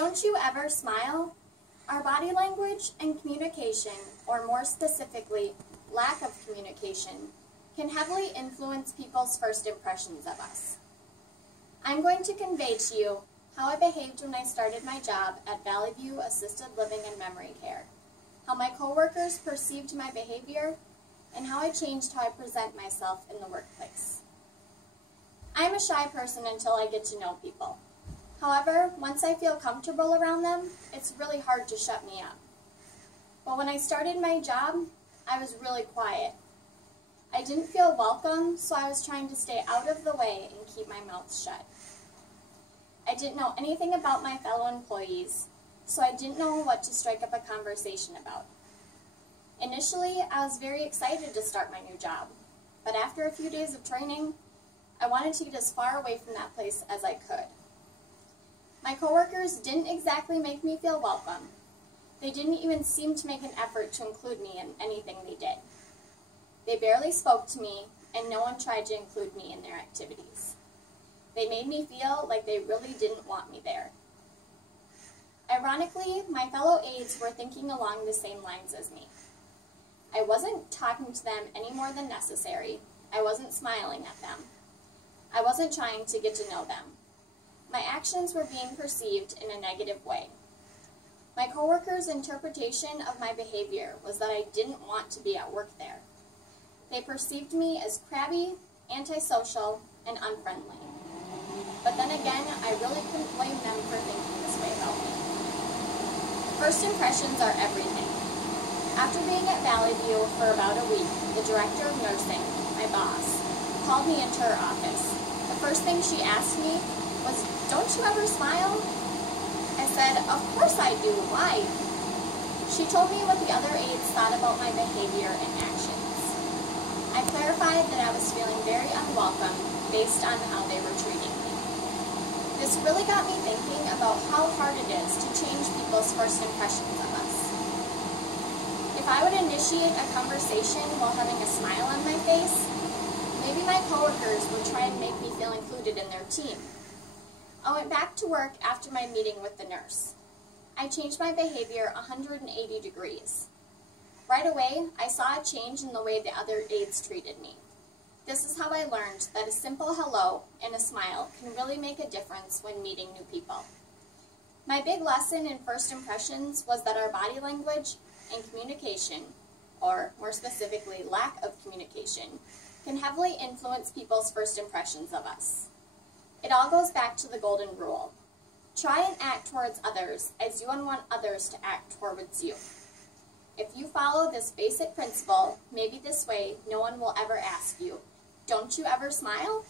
Don't you ever smile? Our body language and communication, or more specifically, lack of communication, can heavily influence people's first impressions of us. I'm going to convey to you how I behaved when I started my job at Valley View Assisted Living and Memory Care, how my coworkers perceived my behavior, and how I changed how I present myself in the workplace. I'm a shy person until I get to know people. However, once I feel comfortable around them, it's really hard to shut me up. But when I started my job, I was really quiet. I didn't feel welcome, so I was trying to stay out of the way and keep my mouth shut. I didn't know anything about my fellow employees, so I didn't know what to strike up a conversation about. Initially, I was very excited to start my new job, but after a few days of training, I wanted to get as far away from that place as I could. My coworkers didn't exactly make me feel welcome. They didn't even seem to make an effort to include me in anything they did. They barely spoke to me, and no one tried to include me in their activities. They made me feel like they really didn't want me there. Ironically, my fellow aides were thinking along the same lines as me. I wasn't talking to them any more than necessary. I wasn't smiling at them. I wasn't trying to get to know them. My actions were being perceived in a negative way. My coworkers' interpretation of my behavior was that I didn't want to be at work there. They perceived me as crabby, antisocial, and unfriendly. But then again, I really couldn't blame them for thinking this way about me. First impressions are everything. After being at Valley View for about a week, the director of nursing, my boss, called me into her office. The first thing she asked me was, "Don't you ever smile?" I said, "Of course I do, why?" She told me what the other aides thought about my behavior and actions. I clarified that I was feeling very unwelcome based on how they were treating me. This really got me thinking about how hard it is to change people's first impressions of us. If I would initiate a conversation while having a smile on my face, maybe my coworkers would try and make me feel included in their team. I went back to work after my meeting with the nurse. I changed my behavior 180 degrees. Right away, I saw a change in the way the other aides treated me. This is how I learned that a simple hello and a smile can really make a difference when meeting new people. My big lesson in first impressions was that our body language and communication, or more specifically lack of communication, can heavily influence people's first impressions of us. It all goes back to the golden rule. Try and act towards others as you would want others to act towards you. If you follow this basic principle, maybe this way no one will ever ask you, "Don't you ever smile?"